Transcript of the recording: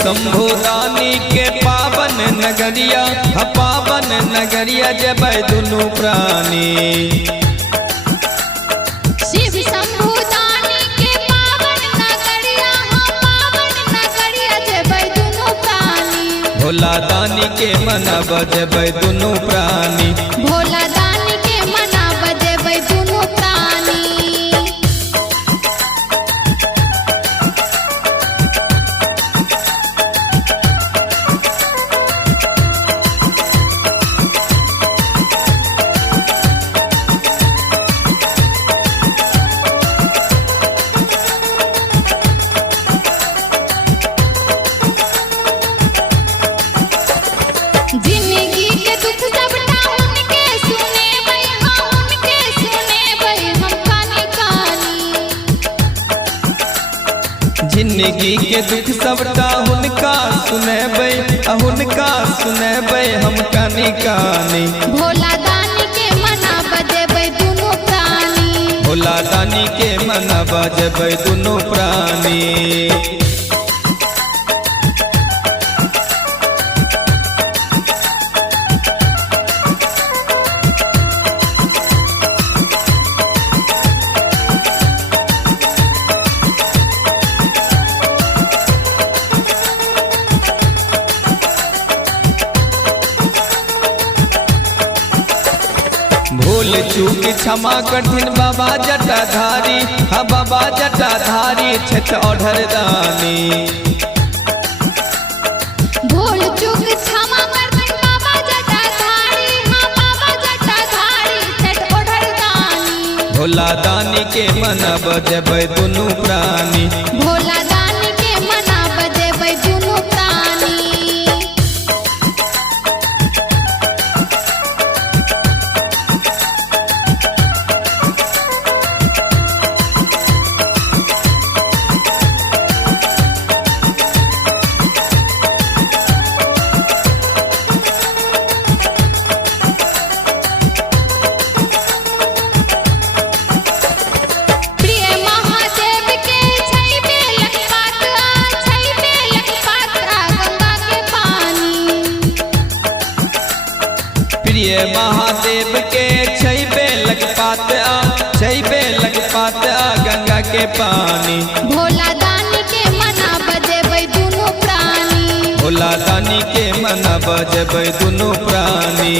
शंभु दानी के पावन नगरिया, पावन नगरिया जबै दुनु प्राणी। शिव शंभु दानी के पावन नगरिया, पावन नगरिया जबै दुनु प्राणी। भोला दानी के मनाब जबै दुनु प्राणी। भोला दानी के मनाब जबै दुनु प्राणी। जिंदगी के दुख सबटा उनके सुने भाई, हाँ उनके सुने भाई हम कानी कानी। जिंदगी के दुख सबटा हुनका सुनेबै, हुनका सुनेबै हम कानी कानी। भोला दानी के मनाब जबै दुनु प्राणी। भोला दानी के मनाब जबै दुनु प्राणी। भूल चूक क्षमा कठिन बाबा जटाधारी, हाँ बाबा जटाधारी छठ ओढ़र दानी। भूल चूक क्षमा करथिन बाबा जटाधारी, हाँ बाबा जटाधारी छठ ओढ़र दानी। भोला दानी के मनाब जबै दुनु प्राणी। भोला दानी के मनाब जबै दुनु प्राणी। प्रिय महादेव के छै बेलक पात, छै बेलक पात गंगा के पानी। प्रिय महादेव के छै बेलक पात, छै बेलक पात गंगा के पानी। भोला दानी के मनाब जबै दुनु प्राणी। भोला दानी के मनाब जबै दुनु प्राणी।